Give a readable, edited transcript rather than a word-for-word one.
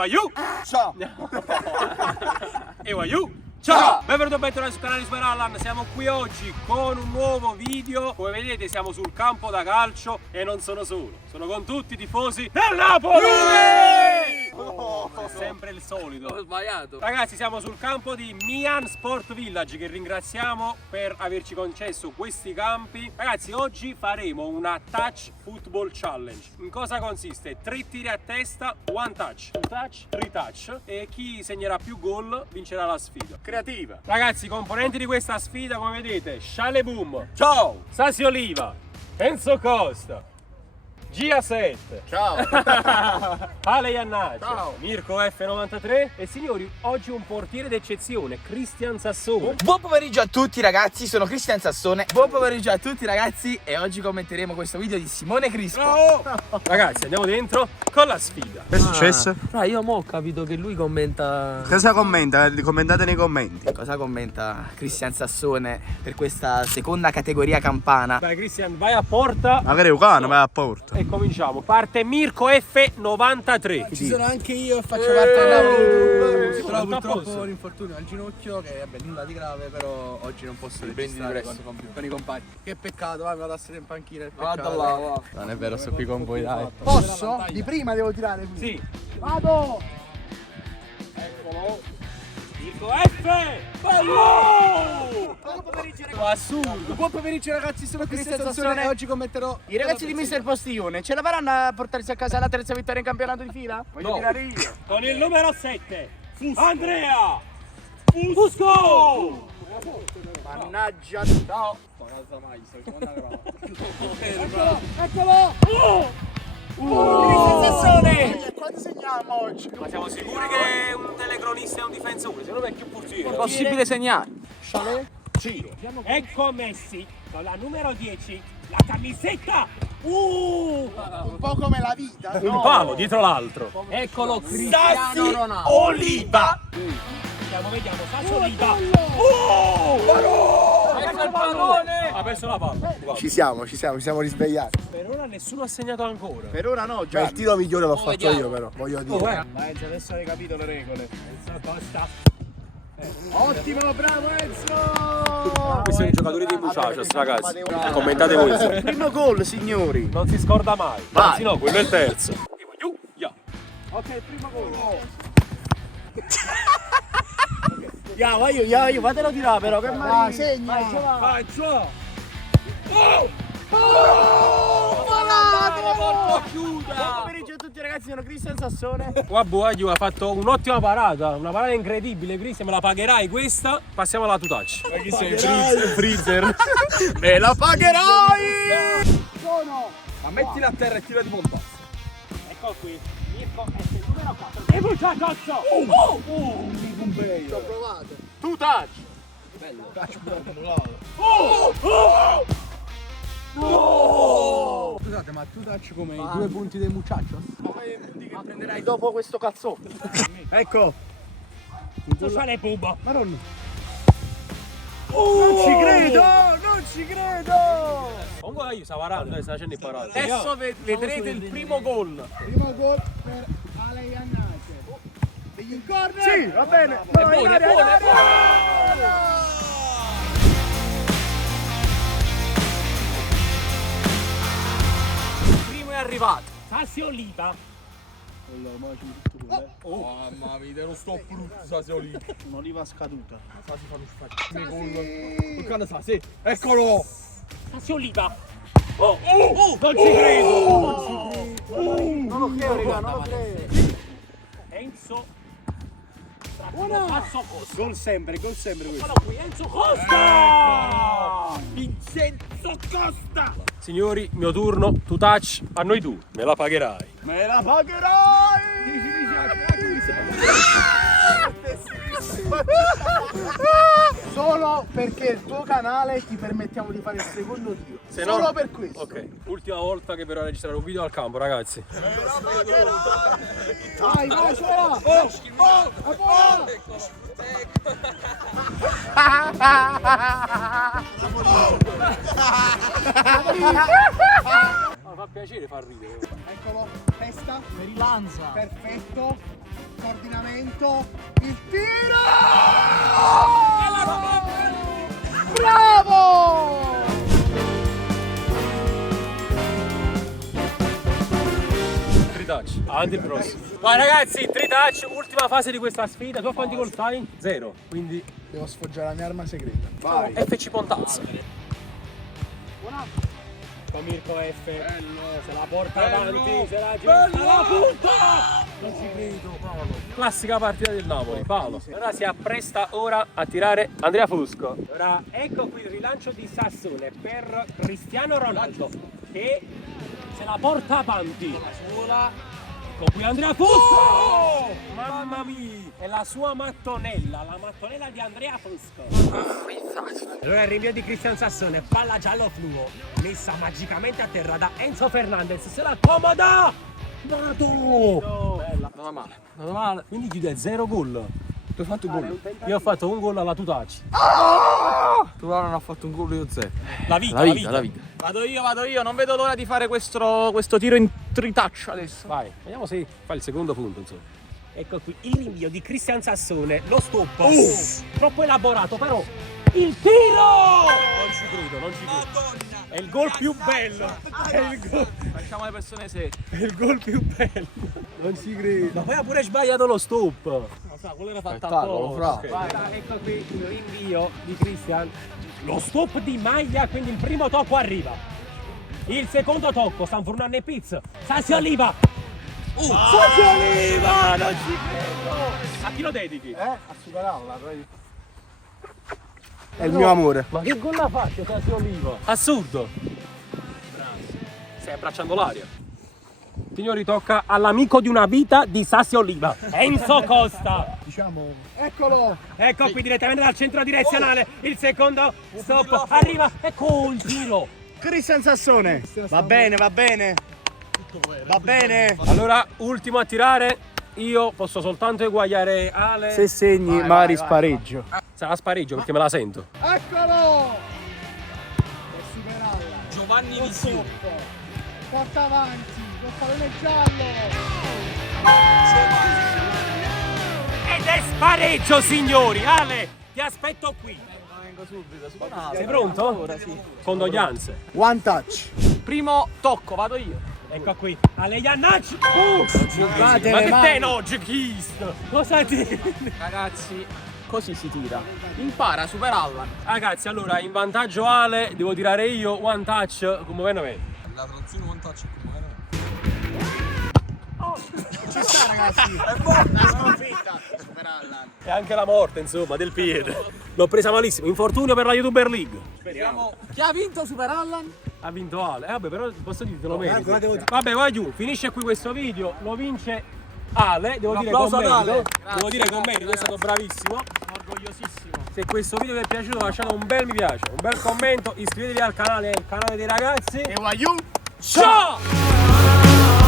aiu! Ciao! Aiu! Ciao! Benvenuti e bentornati sul canale di Smerallan. Siamo qui oggi con un nuovo video. Come vedete siamo sul campo da calcio e non sono solo. Sono con tutti i tifosi del Napoli! È sempre il solito. Ho sbagliato. Ragazzi, siamo sul campo di Mian Sport Village, che ringraziamo per averci concesso questi campi. Ragazzi, oggi faremo una touch football challenge. In cosa consiste? 3 tiri a testa, 1 touch, 2 touch, 3 touch, e chi segnerà più gol vincerà la sfida. Creativa! Ragazzi, i componenti di questa sfida, come vedete: Shale Boom, Ciao! Sasi Oliva, Enzo Costa, Gia7, Ciao! Ale Iannaccio, Ciao. Mirko F93 e signori, oggi un portiere d'eccezione, Cristian Sassone. Buon pomeriggio a tutti ragazzi, sono Cristian Sassone. Buon pomeriggio a tutti ragazzi e oggi commenteremo questo video di Simone Crispo. Ragazzi, andiamo dentro con la sfida. Che è successo? Io mo ho capito che lui commenta. Cosa commenta? Commentate nei commenti. Cosa commenta Cristian Sassone per questa seconda categoria campana? Dai Cristian, vai a porta Magari un cane vai a porta. e cominciamo. Parte Mirko F93. Ci sono anche io e faccio parte del Napoli. Però tutto a purtroppo posto. ho l'infortunio al ginocchio, che vabbè nulla di grave, però oggi non posso registrare con i compagni. Che peccato, vai, mi vado a sedere in panchina. Guarda là, va. Non è vero, sto qui con voi, dai. Posso? Di prima devo tirare qui. Sì. Vado! Eccolo. Mirko F. Bello! Assurdo. Buon pomeriggio ragazzi, sono Cristian Sassone e oggi commenterò I ragazzi di Mister Postiglione ce la faranno a portarsi a casa la terza vittoria in campionato di fila? Voglio tirare io. Con il numero 7, Andrea Fusco! Mannaggia. Ciao. Cristian Sassone. Quando segniamo oggi? Ma siamo sicuri che un telecronista è un difensore? Secondo me è più portiere. Possibile segnare. Ecco Messi con la numero 10, la camisetta. Un po' come la vita. Un palo dietro l'altro. Eccolo Cristiano Ronaldo. Oliva. Vediamo, Sassi Oliva. Ecco il pallone. Ha perso la palla. Ci siamo risvegliati. Per ora nessuno ha segnato ancora. Per ora no, già. Il tiro migliore l'ho fatto vediamo. io però, voglio dire. Enzo, adesso hai capito le regole. Costa. Ottimo, bravo Enzo! Questi sono i giocatori dei Muchachos, ragazzi. Commentate voi. Primo gol, signori. Non si scorda mai. Vai. Anzi no, quello è il terzo. Ok, il primo gol. Io, fatelo tirare però, che Vai, segna! Vai, giù. Buon pomeriggio a tutti ragazzi, sono Cristian Sassone. Guabu ha fatto un'ottima parata, una parata incredibile. Cristian, me la pagherai questa? Passiamo alla two touch. Ma chi sei? Freezer. Me la pagherai! Ma mettila a terra e tira di pompa. Ecco qui, Mirko è il numero 4. E Muchachos! Ci ho provato. Two touch. Scusate, ma tu dacci come i 2 punti dei Muchachos? Che prenderai dopo questo cazzotto. Ecco. Sociale Pubo. Madonna. Non ci credo! Non ci credo! Comunque io stavo parando, sta facendo il parato. Adesso vedrete il primo gol. Primo gol per Ale Iannaccio. Degli in corner? Sì, va bene. È buono. Il primo è arrivato. Sassi Oliva. Mamma mia, non sto brutto, Sassi Oliva. Un'oliva scaduta. Quando sa, sì. Eccolo. Sassi Oliva. Non ci credo. Non lo credo, raga, non lo credo. Enzo. Passo Costa. Gol sempre questo. Eccolo qui, Enzo Costa! Vincenzo Costa! Signori, mio turno, two touch, a noi tu, me la pagherai. Me la pagherai! Solo perché il tuo canale ti permettiamo di fare il secondo tiro. Se Solo no- per questo. Ok, ultima volta che verrò a registrare un video al campo, ragazzi. Vai, vai, suona! Ma fa piacere far ridere. Eccolo, testa, rilanza. Perfetto. vinto il tiro! Bravo! Touch. Avanti il prossimo. Vai ragazzi, 3 touch, ultima fase di questa sfida. Tu a quanti gol fai? 0. Quindi Devo sfoggiare la mia arma segreta. vai. FC Pontazzo. Con Mirko F. Se la porta avanti, se la gira. La punta! Non ci credo, Paolo. Classica partita del Napoli, Paolo. Ora si appresta ora a tirare Andrea Fusco. Ora ecco qui il rilancio di Sassone per Cristiano Ronaldo che se la porta avanti. Con qui Andrea Fusco! Mamma mia! È la sua mattonella, la mattonella di Andrea Fusco. Allora il rinvio di Cristian Sassone, palla giallo fluo, messa magicamente a terra da Enzo Fernandez, se la accomoda! Vado! Non male. Non male. Quindi chiude 0 gol. Tu hai fatto un gol. Io ho fatto un gol alla Tutacci. Tu non hai fatto un gol, io 0. La vita. Vado io, non vedo l'ora di fare questo tiro in tritouch adesso. Vai, vediamo se fa il secondo punto, insomma. Ecco qui il rinvio di Cristian Sassone, lo stop. Troppo elaborato, però. Il tiro! Non ci credo. È il gol più bello. È il gol. Facciamo le persone serie. È il gol più bello. Non ci credo. Ma poi ha pure sbagliato lo stop. Non so, quello era fatto Spettacolo, fra. Vai, ecco qui il rinvio di Cristian. Lo stop di maglia, quindi il primo tocco arriva. Il secondo tocco, San Fernando e Piz. Sassi Oliva. Sassi Oliva! Non ci credo. A chi lo dedichi? A superarla, dai. È il mio amore. Ma che gol ha fatto Sassi Oliva? Assurdo. Stai abbracciando l'aria. Signori, tocca all'amico di una vita di Sassi Oliva, Enzo Costa. Diciamo, eccolo! Ecco qui direttamente dal centro direzionale. Il secondo stop arriva. Ecco il tiro. Cristian Sassone. Va bene. Allora, ultimo a tirare. Io posso soltanto eguagliare Ale. Se segni, Mari spareggio. Sarà spareggio perché me la sento. Eccolo! Per superarla. Giovanni Visio. Porta avanti, col pallone giallo. Ed è spareggio, signori. Ale, ti aspetto qui. Vengo subito. Sei pronto? Ora sì. Condoglianze. One touch. Primo tocco, vado io. Ecco qui. Ale Iannacci. Ma le che mani. te no, Gchist? Cosa ti... Ragazzi, così si tira. Impara a superarla. Ragazzi, allora, in vantaggio Ale, devo tirare io, one touch, come ve ne vedi? La trazione one touch come Ci sta, ragazzi. è buona, sconfitta. Superarla. E anche la morte, insomma, del piede. L'ho presa malissimo. Infortunio per la YouTuber League. Speriamo. Chi ha vinto superarla? Ha vinto Ale. Vabbè, però posso dire, te lo meriti. Vabbè, vai giù. Finisce qui questo video. Lo vince Ale. Devo dire con merito. Devo dire con merito, è stato bravissimo. Orgogliosissimo. Se questo video vi è piaciuto lasciate un bel mi piace, un bel commento, iscrivetevi al canale dei ragazzi. E Waiu. Ciao!